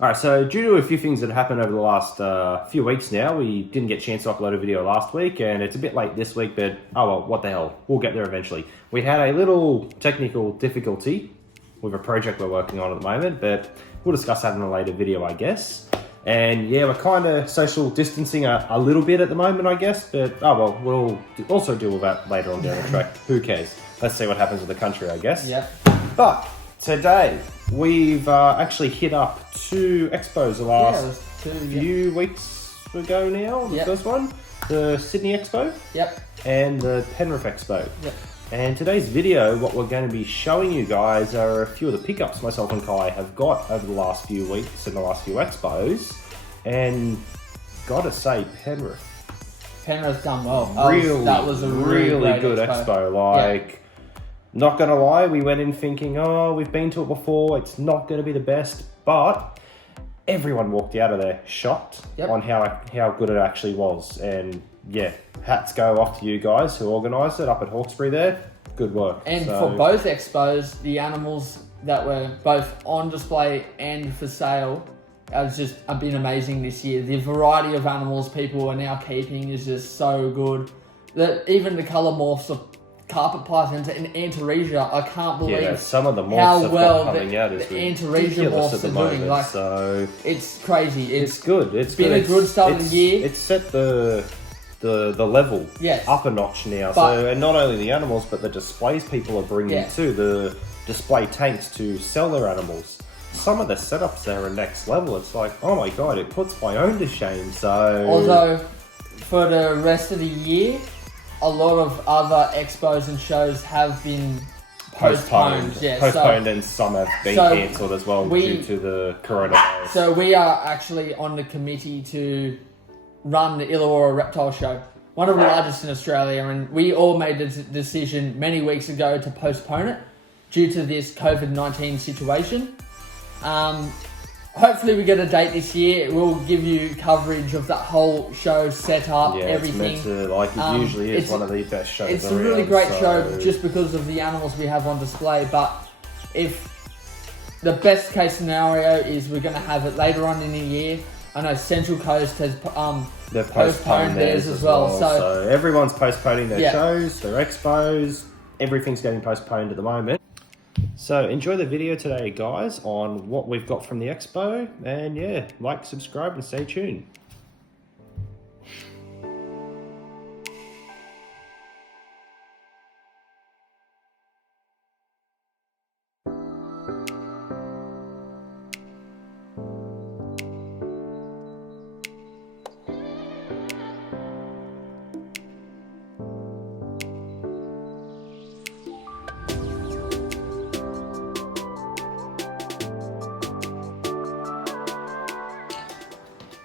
All right, so due to a few things that happened over the last few weeks now, we didn't get a chance to upload a video last week, and it's a bit late this week, but oh well, what the hell. We'll get there eventually. We had a little technical difficulty with a project we're working on at the moment, but we'll discuss that in a later video, I guess. And yeah, we're kind of social distancing a little bit at the moment, I guess, but oh well, we'll also deal with that later on down the track. Who cares? Let's see what happens with the country, I guess. Yeah. But today, we've actually hit up 2 expos the last few weeks ago now. The first one, the Sydney Expo. Yep. And the Penrith Expo. Yep. And today's video, what we're going to be showing you guys are a few of the pickups myself and Kai have got over the last few weeks and the last few expos. And gotta say, Penrith's done well. That was a really good expo. Not gonna lie, we went in thinking, oh, we've been to it before, it's not gonna be the best, but everyone walked out of there shocked on how good it actually was. And yeah, hats go off to you guys who organised it up at Hawkesbury there. Good work. And for both expos, the animals that were both on display and for sale have been amazing this year. The variety of animals people are now keeping is just so good. Even the colour morphs of carpet placenta and Antaresia, I can't believe some of the morphs how have well got coming out is the Antaresia morphs are doing. So it's crazy. It's good. It's been a good start of the year. It's set the level up a notch now. And not only the animals, but the displays people are bringing too. The display tanks to sell their animals. Some of the setups there are next level. It's like, oh my god, it puts my own to shame. So although for the rest of the year, a lot of other expos and shows have been postponed. And some have been cancelled as well due to the coronavirus. So we are actually on the committee to run the Illawarra Reptile Show, one of the largest in Australia, and we all made the decision many weeks ago to postpone it due to this COVID-19 situation. Hopefully we get a date this year. We'll give you coverage of that whole show, setup, everything. It's meant to, like it usually is, one of the best shows It's around, a really great show just because of the animals we have on display, but if the best case scenario is we're going to have it later on in the year. I know Central Coast has they've postponed theirs as well. So everyone's postponing their shows, their expos, everything's getting postponed at the moment. So enjoy the video today, guys, on what we've got from the expo. And yeah, like, subscribe, and stay tuned.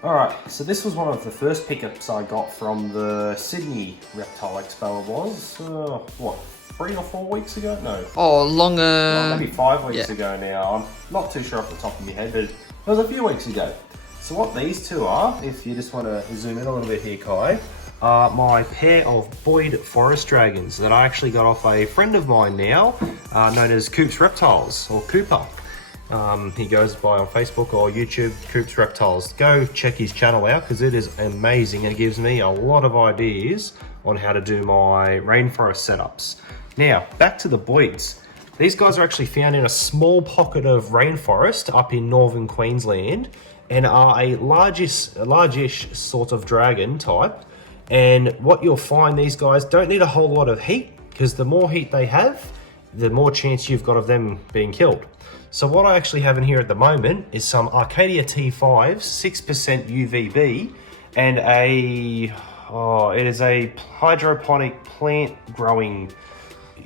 Alright, so this was one of the first pickups I got from the Sydney Reptile Expo. It was, 3 or 4 weeks ago? No. Oh, longer. Maybe 5 weeks ago now. I'm not too sure off the top of my head, but it was a few weeks ago. So what these two are, if you just want to zoom in a little bit here, Kai, are my pair of Boyd Forest Dragons that I actually got off a friend of mine now, known as Coops Reptiles, or Cooper. He goes by on Facebook or YouTube, Coops Reptiles. Go check his channel out because it is amazing and it gives me a lot of ideas on how to do my rainforest setups. Now, back to the Boyds. These guys are actually found in a small pocket of rainforest up in northern Queensland and are a largish sort of dragon type. And what you'll find, these guys don't need a whole lot of heat because the more heat they have, the more chance you've got of them being killed. So what I actually have in here at the moment is some Arcadia T5s, 6% UVB, and it is a hydroponic plant growing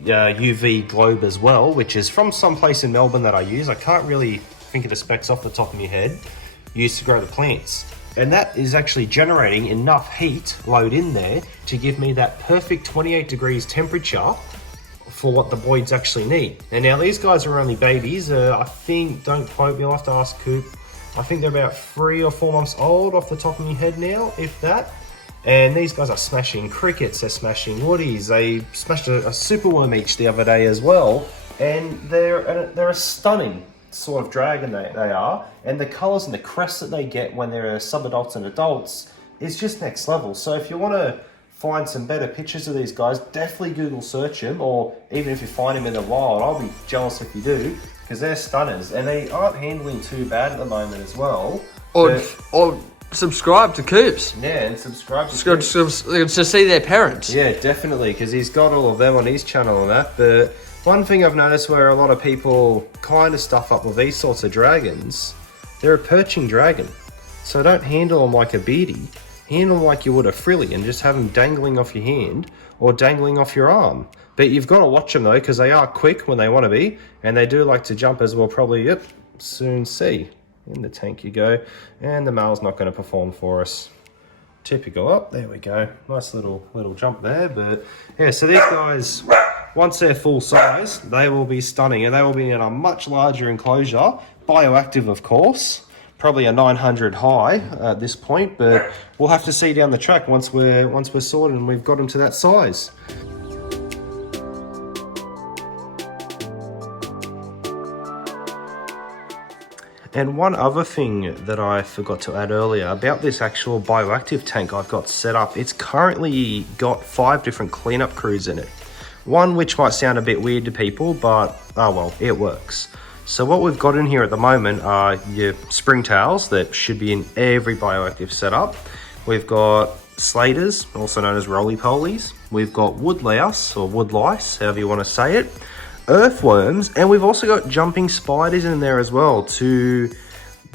UV globe as well, which is from some place in Melbourne that I use. I can't really think of the specs off the top of my head, used to grow the plants. And that is actually generating enough heat load in there to give me that perfect 28 degrees temperature for what the Boyds actually need. And now these guys are only babies. I think, don't quote me, I'll have to ask Coop. I think they're about 3 or 4 months old off the top of my head now, if that. And these guys are smashing crickets, they're smashing woodies. They smashed a superworm each the other day as well. And they're a stunning sort of dragon they are, and the colours and the crests that they get when they're sub-adults and adults is just next level. So if you want to find some better pictures of these guys, definitely Google search them, or even if you find them in the wild, I'll be jealous if you do, because they're stunners, and they aren't handling too bad at the moment as well. Or subscribe to Coops. Yeah, and subscribe to Coops. To see their parents. Yeah, definitely, because he's got all of them on his channel and that. But one thing I've noticed where a lot of people kind of stuff up with these sorts of dragons, they're a perching dragon. So don't handle them like a beardy. Handle them like you would a frilly and just have them dangling off your hand or dangling off your arm. But you've got to watch them though, because they are quick when they want to be, and they do like to jump, as we'll probably soon see. In the tank you go, and the male's not going to perform for us. Typical. Oh, there we go. Nice little jump there. But yeah, so these guys, once they're full size, they will be stunning, and they will be in a much larger enclosure, bioactive of course, probably a 900 high at this point, but we'll have to see down the track once we're sorted and we've got them to that size. And one other thing that I forgot to add earlier about this actual bioactive tank I've got set up, it's currently got 5 different cleanup crews in it. One which might sound a bit weird to people, but oh well, it works. So what we've got in here at the moment are your springtails that should be in every bioactive setup. We've got slaters, also known as roly-polies. We've got woodlouse or woodlice, however you want to say it. Earthworms, and we've also got jumping spiders in there as well to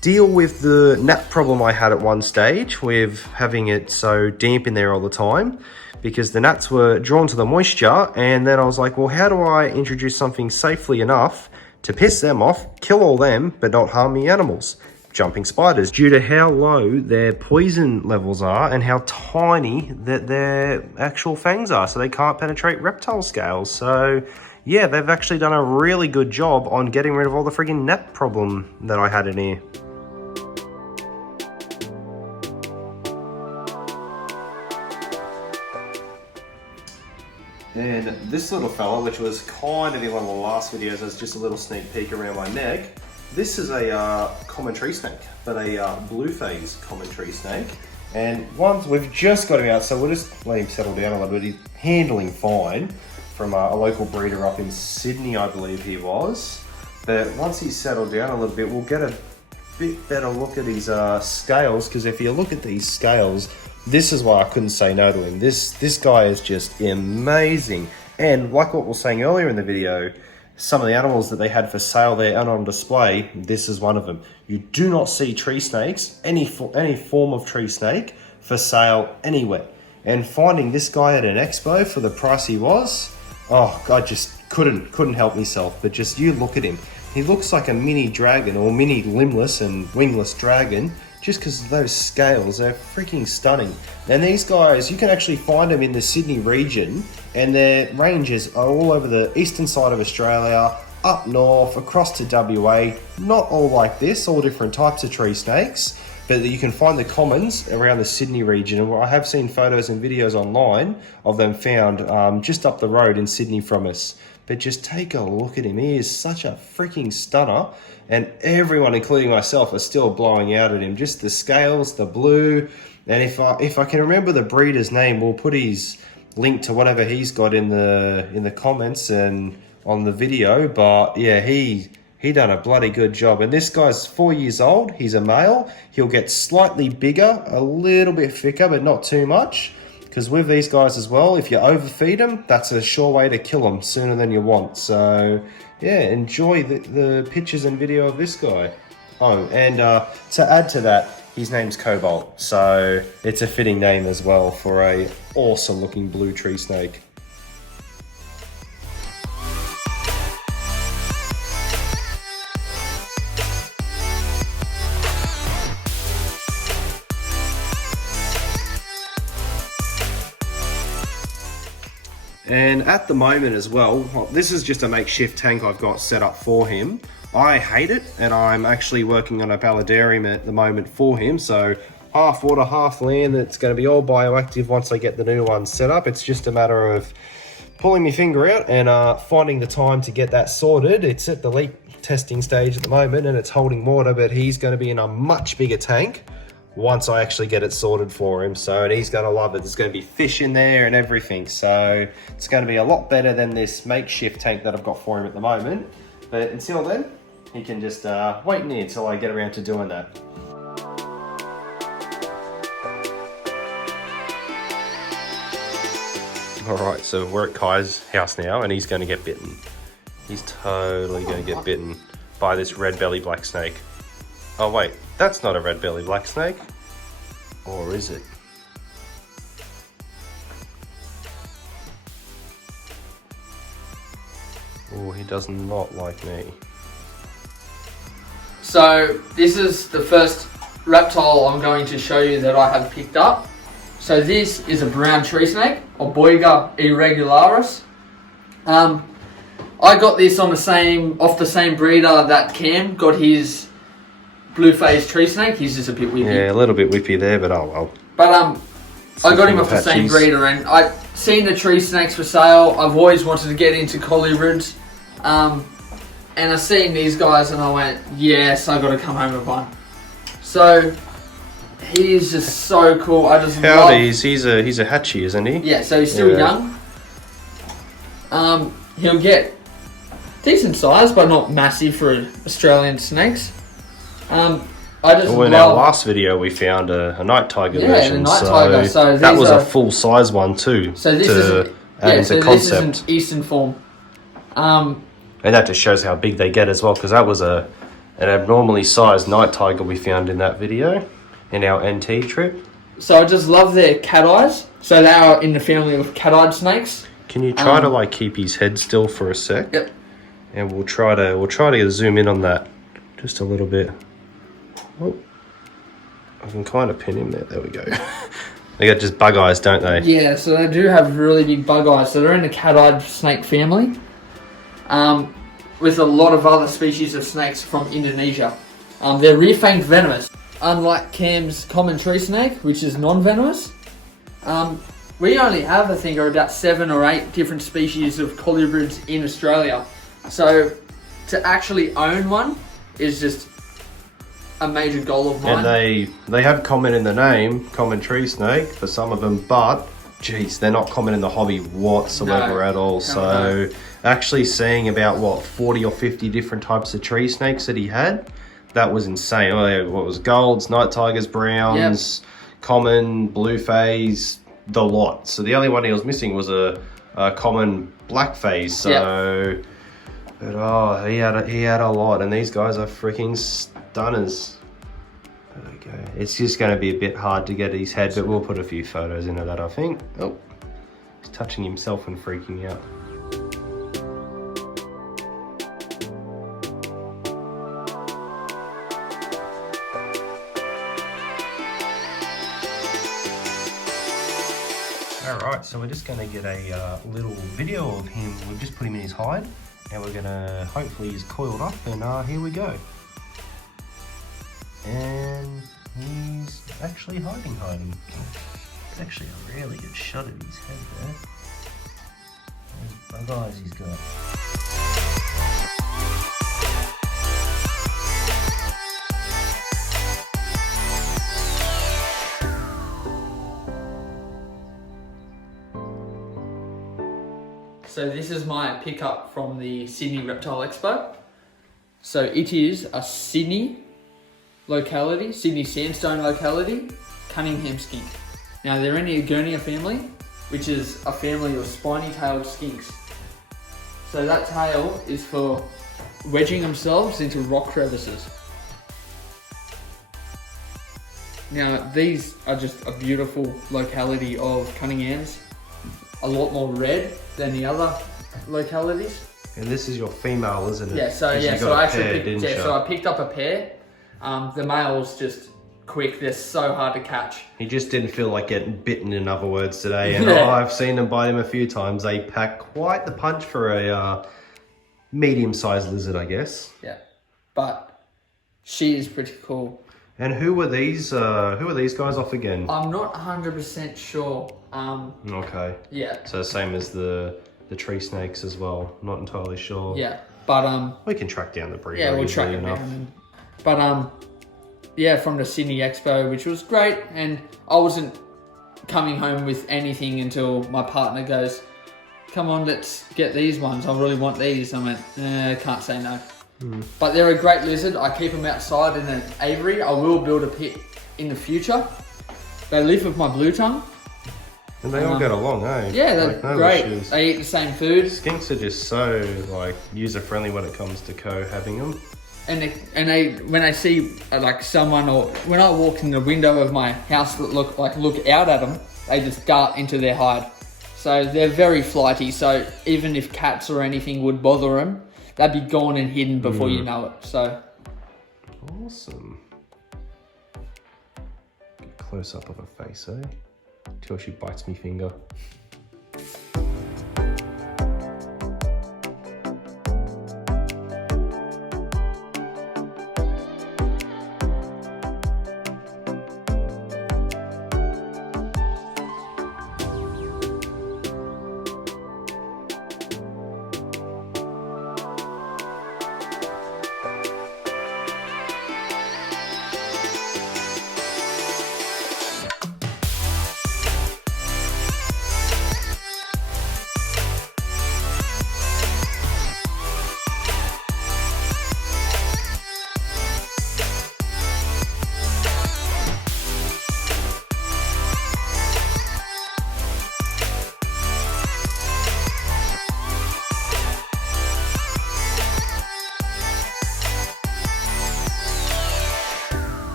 deal with the gnat problem I had at one stage with having it so damp in there all the time, because the gnats were drawn to the moisture. And then I was like, well, how do I introduce something safely enough to piss them off, kill all them, but not harm the animals? Jumping spiders, due to how low their poison levels are and how tiny that their actual fangs are, so they can't penetrate reptile scales. So yeah, they've actually done a really good job on getting rid of all the friggin' gnat problem that I had in here. And this little fella, which was kind of in one of the last videos as just a little sneak peek around my neck, this is a common tree snake, but a blue phase common tree snake. And once we've just got him out, so we'll just let him settle down a little bit. He's handling fine. From a local breeder up in Sydney, I believe he was. But once he's settled down a little bit, we'll get a bit better look at his scales, because if you look at these scales, this is why I couldn't say no to him. This guy is just amazing. And like what we were saying earlier in the video, some of the animals that they had for sale there and on display, this is one of them. You do not see tree snakes, any form of tree snake, for sale anywhere. And finding this guy at an expo for the price he was, oh, I just couldn't help myself. But just you look at him. He looks like a mini dragon, or mini limbless and wingless dragon, just because of those scales. They're freaking stunning. And these guys, you can actually find them in the Sydney region, and their ranges are all over the eastern side of Australia, up north, across to WA. Not all like this, all different types of tree snakes, but you can find the commons around the Sydney region. And I have seen photos and videos online of them found just up the road in Sydney from us. But just take a look at him. He is such a freaking stunner. And everyone, including myself, are still blowing out at him. Just the scales, the blue. And if I can remember the breeder's name, we'll put his link to whatever he's got in the comments and on the video. But yeah, he done a bloody good job. And this guy's 4 years old. He's a male. He'll get slightly bigger, a little bit thicker, but not too much. Because with these guys as well, if you overfeed them, that's a sure way to kill them sooner than you want. So yeah, enjoy the pictures and video of this guy. Oh, and to add to that, his name's Cobalt. So it's a fitting name as well for a awesome looking blue tree snake. And at the moment as well, this is just a makeshift tank I've got set up for him. I hate it, and I'm actually working on a paludarium at the moment for him. So half water, half land, that's going to be all bioactive once I get the new one set up. It's just a matter of pulling my finger out and finding the time to get that sorted. It's at the leak testing stage at the moment and it's holding water, but he's going to be in a much bigger tank once I actually get it sorted for him. So, and he's going to love it. There's going to be fish in there and everything. So it's going to be a lot better than this makeshift tank that I've got for him at the moment. But until then, he can just wait in here until I get around to doing that. Alright, so we're at Kai's house now and he's going to get bitten. He's totally going to get bitten by this red-bellied black snake. Oh wait, that's not a red-bellied black snake. Or is it? Oh, he does not like me. So this is the first reptile I'm going to show you that I have picked up. So this is a brown tree snake, Boiga irregularis. I got this on off the same breeder that Cam got his blue-faced tree snake. He's just a bit whippy. Yeah, a little bit whippy there, but oh well. But I got him off the same breeder, and I seen the tree snakes for sale. I've always wanted to get into colubrids, and I seen these guys, and I went, yes, I got to come home with one. So he is just so cool. I just How love. he's a hatchie, isn't he? Yeah, so he's still young. He'll get decent size, but not massive for Australian snakes. I just Well, in our last video, we found a night tiger version. The night tiger. So that was a full size one too. So this is an eastern form. And that just shows how big they get as well, because that was an abnormally sized night tiger we found in that video in our NT trip. So I just love their cat eyes. So they are in the family of cat-eyed snakes. Can you try to like keep his head still for a sec? Yep. And we'll try to zoom in on that just a little bit. Oh, I can kind of pin him there. There we go. They got just bug eyes, don't they? Yeah, so they do have really big bug eyes. So they're in the cat-eyed snake family, with a lot of other species of snakes from Indonesia. They're rear-fanged venomous. Unlike Cam's common tree snake, which is non-venomous, we only have, I think, about 7 or 8 different species of colubrids in Australia. So to actually own one is just a major goal of mine. And they have common in the name, common tree snake for some of them, but geez, they're not common in the hobby whatsoever at all. So actually seeing about 40 or 50 different types of tree snakes that he had, that was insane. What was golds, night tigers, browns, common, blue phase, the lot. So the only one he was missing was a common black phase. So but he had a lot, and these guys are freaking stunners. There we go. It's just going to be a bit hard to get his head, but we'll put a few photos into that, I think. Oh, he's touching himself and freaking out. Alright, so we're just going to get a little video of him. We've just put him in his hide, and we're going to, hopefully he's coiled up, and here we go. And he's actually hiding. It's actually a really good shot of his head there. Those bug eyes he's got. So this is my pickup from the Sydney Reptile Expo. So it is a Sydney locality, Sydney sandstone locality, Cunningham Scheme. Now they're in the Agurnia family, which is a family of spiny-tailed skinks. So that tail is for wedging themselves into rock crevices. Now these are just a beautiful locality of Cunningham's. A lot more red than the other localities. And this is your female, isn't it? Yeah, so I picked up a pair. The male's just quick. They're so hard to catch. He just didn't feel like getting bitten, in other words, today. And I've seen them bite him a few times. They pack quite the punch for a medium-sized lizard, I guess. Yeah, but she is pretty cool. And who are these guys off again? I'm not 100% sure. Okay. Yeah. So same as the the tree snakes as well. Not entirely sure. Yeah, but we can track down the breeder. yeah, we'll track it down. But yeah, from the Sydney Expo, which was great, and I wasn't coming home with anything until my partner goes, "Come on, let's get these ones. I really want these." I went, can't say no. But they're a great lizard. I keep them outside in an aviary. I will build a pit in the future. They live with my blue tongue. And they all get along, eh? Yeah, they're like, no great. issues. They eat the same food. Skinks are just so like user friendly when it comes to having them. And they when I see like someone, or when I walk in the window of my house that look out at them, they just dart into their hide. So they're very flighty. So even if cats or anything would bother them, they'd be gone and hidden before you know it. So awesome. Get close up of her face, eh? Till she bites me finger.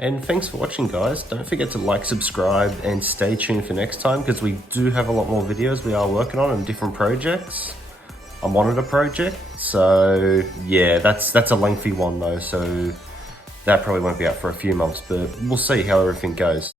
And thanks for watching, guys. Don't forget to like, subscribe, and stay tuned for next time, because we do have a lot more videos we are working on different projects. a monitor project. So yeah, that's a lengthy one though, so that probably won't be out for a few months, but we'll see how everything goes.